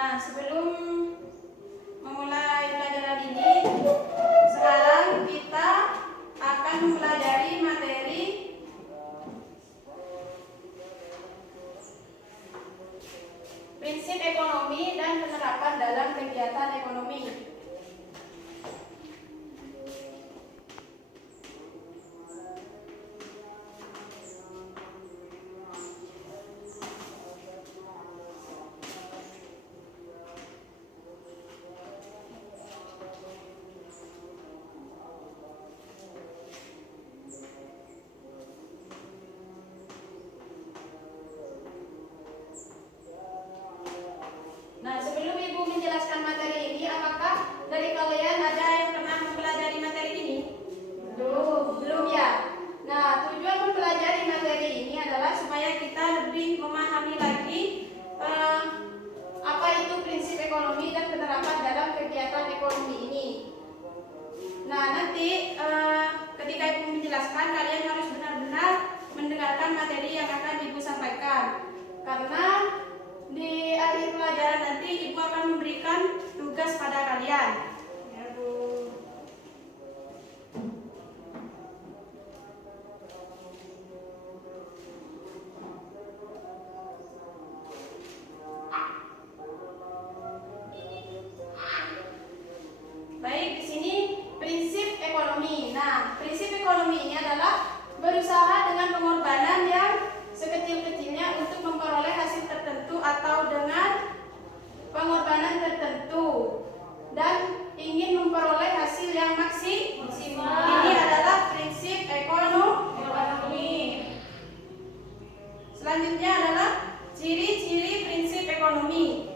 Nah, sebelum memulai pelajaran ini, sekarang kita akan mempelajari materi prinsip ekonomi dan penerapan dalam kegiatan ekonomi. Nah, sebelum Ibu menjelaskan materi ini, apakah dari kalian ada yang pernah mempelajari materi ini? Belum ya? Nah, tujuan mempelajari materi ini adalah supaya kita lebih memahami lagi apa itu prinsip ekonomi dan penerapan dalam kegiatan ekonomi ini. Nah, nanti ketika Ibu menjelaskan, kalian harus benar-benar mendengarkan materi yang akan Ibu sampaikan. Karena di akhir pelajaran nanti Ibu akan memberikan tugas pada kalian. Ya, Bu. Baik, di sini prinsip ekonomi. Nah, prinsip ekonomi ini adalah berusaha dengan pengorbanan yang sekecil-kecilnya untuk memperoleh hasil tertentu atau dengan pengorbanan tertentu dan ingin memperoleh hasil yang maksimal. Ini adalah prinsip ekonomi. Selanjutnya adalah ciri-ciri prinsip ekonomi.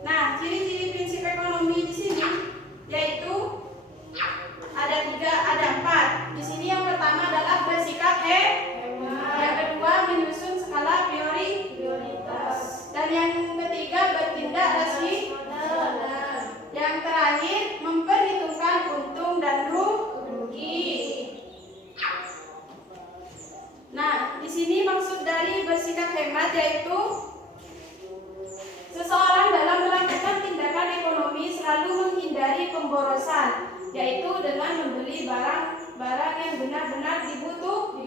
Nah, ciri-ciri prinsip ekonomi di sini yaitu ada 4. Di sini yang pertama adalah bersikap hemat. Yang kedua menyusun skala prioritas. Dan yang ketiga bertindak rasional. Yang terakhir memperhitungkan untung dan rugi. Nah, di sini maksud dari bersikap hemat yaitu seseorang dalam melakukan tindakan ekonomi selalu menghindari pemborosan, yaitu dengan membeli barang-barang yang benar-benar dibutuhkan.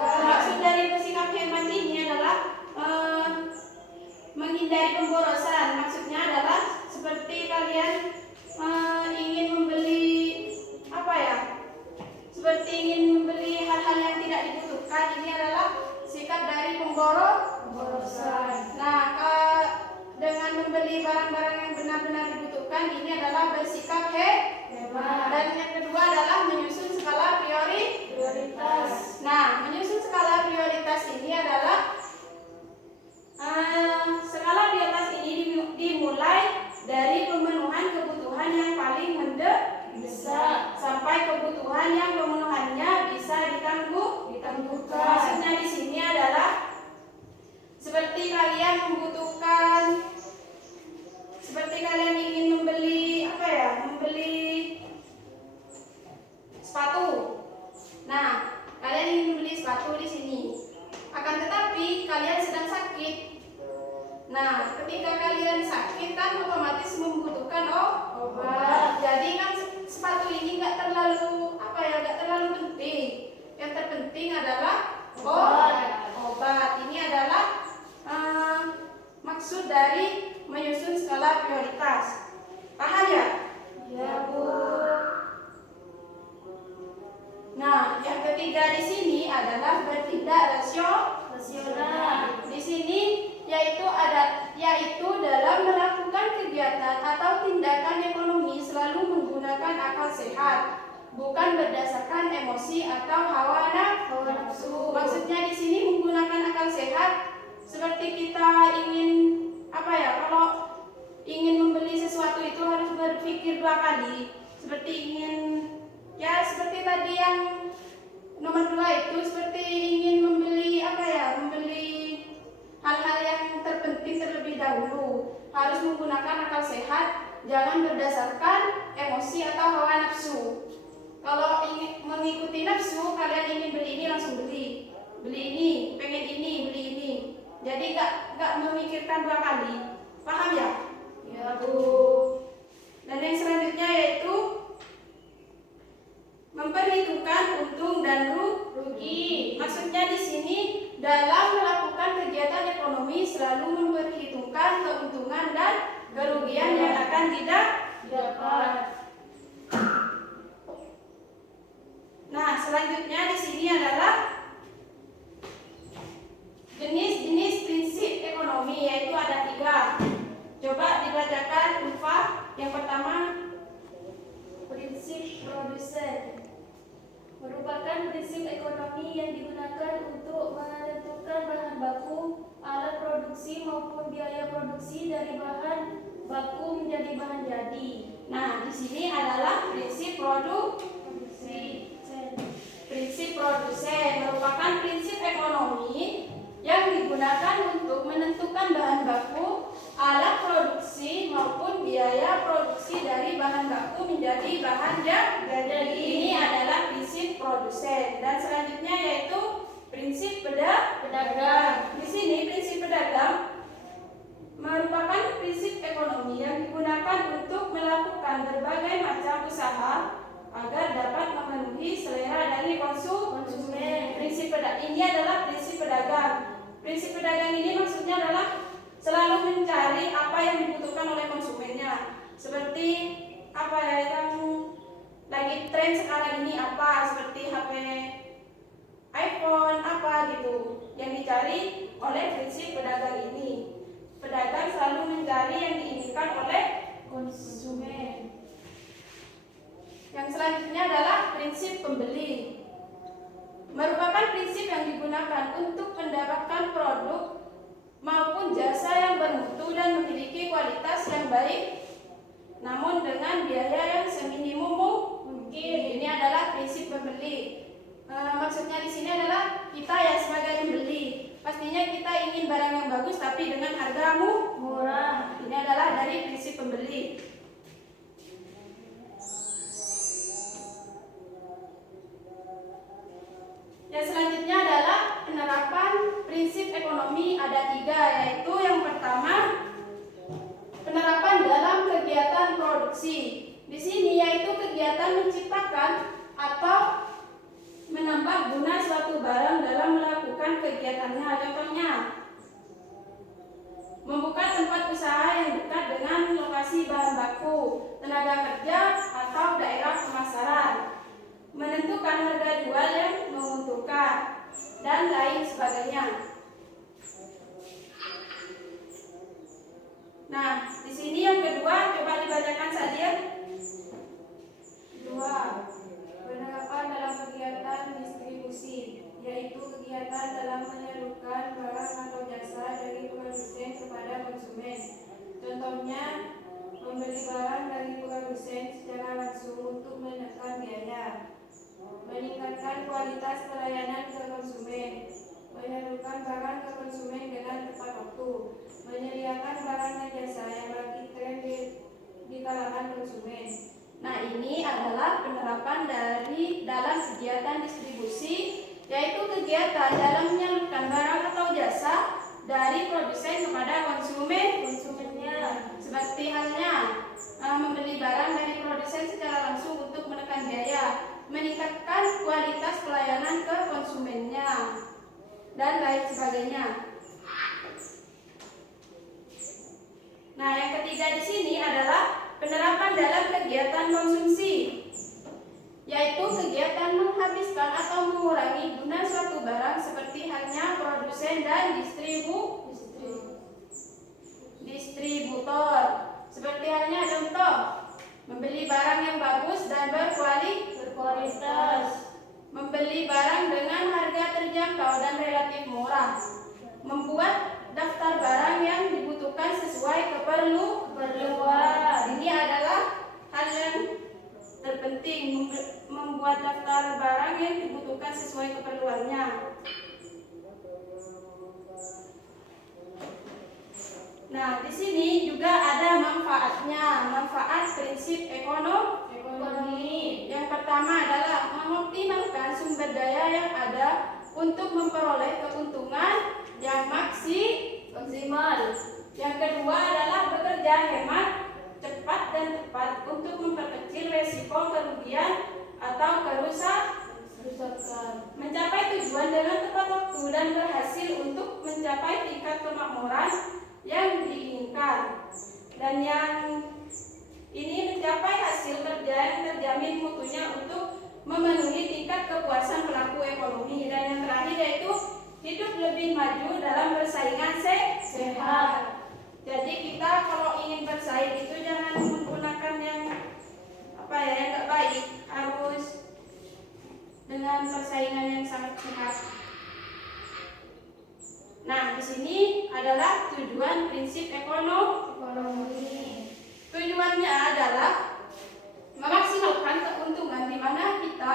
Maksud dari bersikap hemat ini adalah menghindari pemborosan. Maksudnya adalah seperti kalian ingin membeli seperti ingin membeli hal-hal yang tidak dibutuhkan. Ini adalah sikap dari pemborosan. Nah, dengan membeli barang-barang yang benar-benar dibutuhkan, ini adalah bersikap hemat. Dan yang kedua adalah menyusun skala prioritas. Nah, menyusun skala prioritas ini adalah skala prioritas ini dimulai dari pemenuhan kebutuhan yang paling mendesak sampai kebutuhan yang pemenuhannya bisa ditangguhkan. Maksudnya di sini adalah seperti kalian ingin membeli sepatu. Nah, kalian ingin membeli sepatu di sini. Akan tetapi kalian sedang sakit. Nah, ketika kalian sakit kan otomatis membutuhkan obat. Jadi kan sepatu ini nggak terlalu penting. Yang terpenting adalah obat. Ini adalah maksud dari menyusun skala prioritas. Paham ya? Ya, Bu. Nah, yang ketiga di sini adalah bertindak rasional. Di sini yaitu dalam melakukan kegiatan atau tindakan ekonomi selalu menggunakan akal sehat, bukan berdasarkan emosi atau hawa nafsu. Maksudnya di sini menggunakan akal sehat seperti kita ingin kalau ingin membeli sesuatu itu harus berpikir 2 kali. Seperti tadi yang nomor 2 itu seperti ingin membeli hal-hal yang terpenting terlebih dahulu. Harus menggunakan akal sehat, jangan berdasarkan emosi atau hawa nafsu. Kalau ingin mengikuti nafsu, kalian ingin beli ini langsung beli ini, pengen ini, beli ini. Jadi nggak memikirkan 2 kali. Paham ya? dapat. Nah, selanjutnya di sini adalah jenis-jenis prinsip ekonomi, yaitu ada 3. Coba dibacakan Ulfa. Yang pertama, Prinsip produsen merupakan prinsip ekonomi yang digunakan untuk menentukan bahan baku, alat produksi maupun biaya produksi dari bahan baku menjadi bahan jadi. nah di sini adalah prinsip produksi. Prinsip produsen merupakan prinsip ekonomi yang digunakan untuk menentukan bahan baku, alat produksi maupun biaya produksi dari bahan baku menjadi bahan jadi. Ini adalah prinsip produsen. Dan selanjutnya yaitu prinsip pedagang. Di sini prinsip pedagang merupakan prinsip ekonomi yang digunakan untuk melakukan berbagai macam usaha agar dapat memenuhi selera dari konsumen. Prinsip pedagang ini adalah prinsip pedagang. Prinsip pedagang ini maksudnya adalah selalu mencari apa yang dibutuhkan oleh konsumennya. Seperti apa yang lagi tren sekarang ini, apa seperti HP iPhone apa gitu yang dicari oleh prinsip pedagang ini. Pedagang selalu mencari yang diinginkan oleh konsumen. Yang selanjutnya adalah prinsip pembeli. Merupakan prinsip yang digunakan untuk mendapatkan produk maupun jasa yang bermutu dan memiliki kualitas yang baik, namun dengan biaya yang seminimum mungkin. Ini adalah prinsip pembeli. Maksudnya di sini adalah kita ya sebagai pembeli, pastinya kita ingin barang yang bagus tapi dengan harga murah. Ini adalah dari prinsip pembeli. Yang selanjutnya adalah penerapan prinsip ekonomi, ada 3, yaitu yang pertama penerapan dalam kegiatan produksi. Di sini yaitu kegiatan menciptakan atau menambah guna suatu barang dalam melakukan kegiatannya. Contohnya, membuka tempat usaha yang dekat dengan lokasi bahan baku, tenaga kerja, atau daerah pemasaran, menentukan harga jual yang menguntungkan, dan lain sebagainya. Nah, di sini yang kedua, coba dibacakan saja. 2. Penerapan dalam kegiatan distribusi, yaitu kegiatan dalam menyalurkan barang atau jasa dari produsen kepada konsumen. Contohnya, membeli barang dari produsen secara langsung untuk menekan biaya, meningkatkan kualitas pelayanan ke konsumen, menyalurkan barang ke konsumen dengan tepat waktu, menyediakan barang dan jasa yang lagi tren di kalangan konsumen. Nah, ini adalah penerapan dari dalam kegiatan distribusi, yaitu kegiatan dalam menyalurkan barang atau jasa dari produsen kepada konsumennya. Seperti halnya membeli barang dari produsen secara langsung untuk menekan biaya, meningkatkan kualitas pelayanan ke konsumennya, dan lain sebagainya. Nah, yang ketiga di sini adalah penerapan dalam kegiatan konsumsi, yaitu kegiatan menghabiskan atau mengurangi guna suatu barang seperti halnya produsen dan distributor. Seperti halnya contoh, membeli barang yang bagus dan berkualitas, membeli barang dengan harga terjangkau dan relatif murah, membuat daftar barang yang dibutuhkan sesuai keperluan. Ini adalah hal yang terpenting, membuat daftar barang yang dibutuhkan sesuai keperluannya. Nah, di sini juga ada manfaatnya, manfaat prinsip ekonomi. Yang pertama adalah mengoptimalkan sumber daya yang ada untuk memperoleh keuntungan yang maksimal. Yang kedua adalah bekerja hemat, cepat dan tepat untuk memperkecil resiko kerugian atau kerusakan, mencapai tujuan dengan tepat waktu dan berhasil untuk mencapai tingkat kemakmuran yang diinginkan. Dan yang ini mencapai hasil kerja yang terjamin mutunya untuk memenuhi tingkat kepuasan pelaku ekonomi. Dan yang terakhir yaitu hidup lebih maju dalam persaingan sehat. Jadi kita kalau ingin bersaing itu jangan menggunakan yang yang nggak baik, harus dengan persaingan yang sangat sehat. Nah, di sini adalah tujuan prinsip ekonomi. Tujuannya adalah memaksimalkan keuntungan di mana kita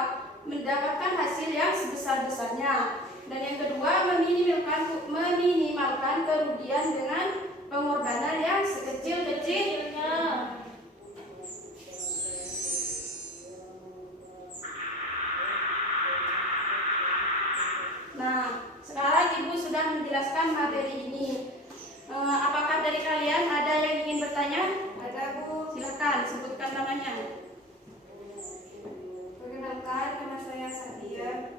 mendapatkan hasil yang sebesar-besarnya. Dan yang kedua, meminimalkan kerugian dengan pengorbanan yang sekecil-kecilnya. Nah, sekarang Ibu sudah menjelaskan materi ini. Apakah dari kalian ada yang ingin bertanya? Ada, Bu. Silakan sebutkan namanya. Perkenalkan, nama saya Sadia.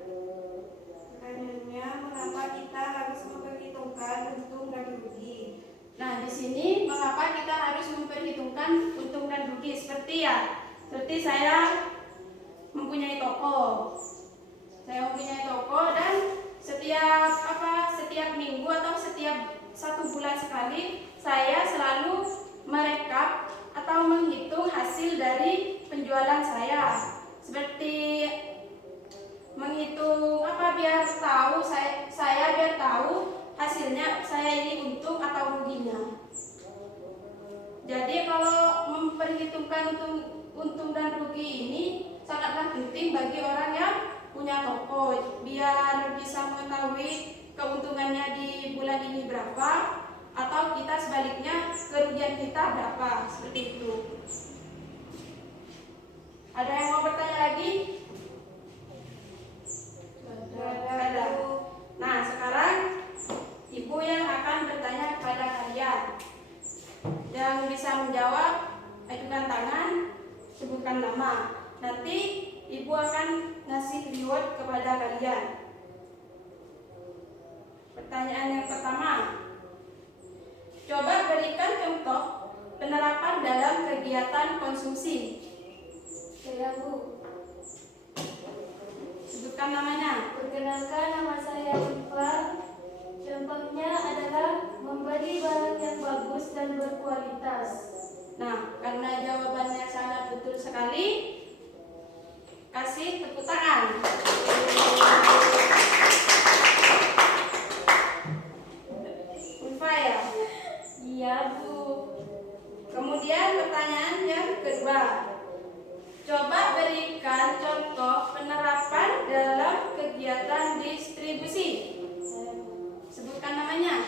Pertanyaannya, mengapa kita harus memperhitungkan untung dan rugi? Nah, di sini mengapa kita harus memperhitungkan untung dan rugi? Seperti saya mempunyai toko. Dan setiap minggu atau setiap 1 bulan sekali saya selalu merekap atau menghitung hasil dari penjualan saya. Seperti menghitung biar tahu biar tahu hasilnya saya ini untung atau ruginya. Jadi kalau memperhitungkan untung dan rugi ini sangatlah penting bagi orang yang punya toko, biar bisa mengetahui keuntungannya di bulan ini berapa, atau kita sebaliknya kerugian kita berapa, seperti itu. Ada yang mau bertanya lagi? Ada. Nah, sekarang Ibu yang akan bertanya kepada kalian. Yang bisa menjawab, ajukan tangan, sebutkan nama. Nanti Ibu akan ngasih reward kepada kalian. Pertanyaan yang pertama, coba berikan contoh penerapan dalam kegiatan konsumsi. Saya, Bu. Sebutkan namanya. Perkenalkan, nama saya Iva. Contohnya adalah membeli barang yang bagus dan berkualitas. Nah, karena jawabannya sangat betul sekali, kasih tepuk tangan. Ulfa ya? Iya, Bu. Kemudian pertanyaan yang kedua, coba berikan contoh penerapan dalam kegiatan distribusi. Sebutkan namanya.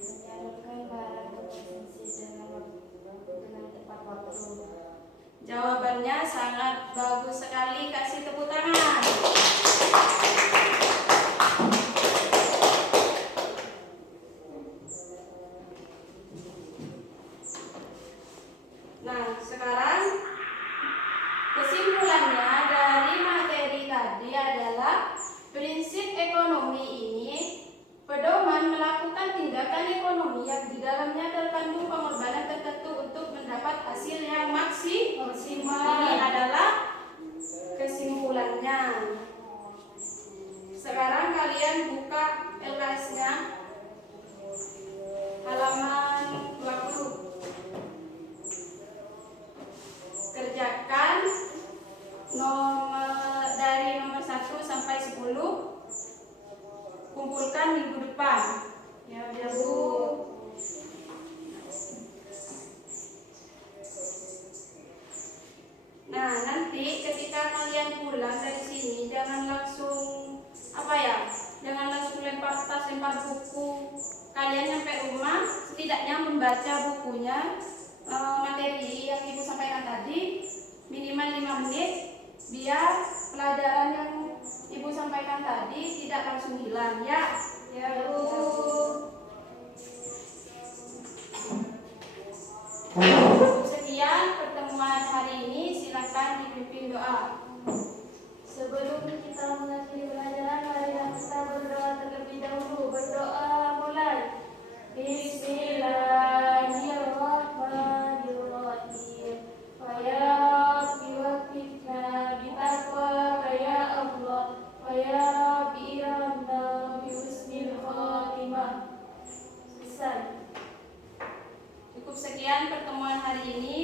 Menyalurkan barang ke konsumsi dengan tepat waktu. Jawabannya sangat bagus sekali, kasih tepuk tangan. Nah, sekarang kesimpulannya dari materi tadi adalah prinsip ekonomi ini pedoman melakukan tindakan ekonomi yang di dalamnya terkandung pengorbanan tertentu untuk mendapat hasil yang maksimal. Ini adalah kesimpulannya. Sekarang kalian buka LKS-nya halaman 20. Kerjakan dari nomor 1 sampai 10. Kumpulkan minggu depan. Ya, Bu. Nah, nanti ketika kalian pulang dari sini jangan langsung jangan langsung lempar tas, lempar buku. Kalian sampai rumah setidaknya membaca bukunya, materi yang Ibu sampaikan tadi minimal 5 menit biar pelajaran yang Ibu sampaikan tadi tidak langsung hilang ya. Ya, Bu. Sekian pertemuan hari ini, silakan dipimpin doa. Sebelum kita mengakhiri pelajaran, marilah kita berdoa terlebih dahulu. Berdoa mulai. Bismillahirrahmanirrahim. ini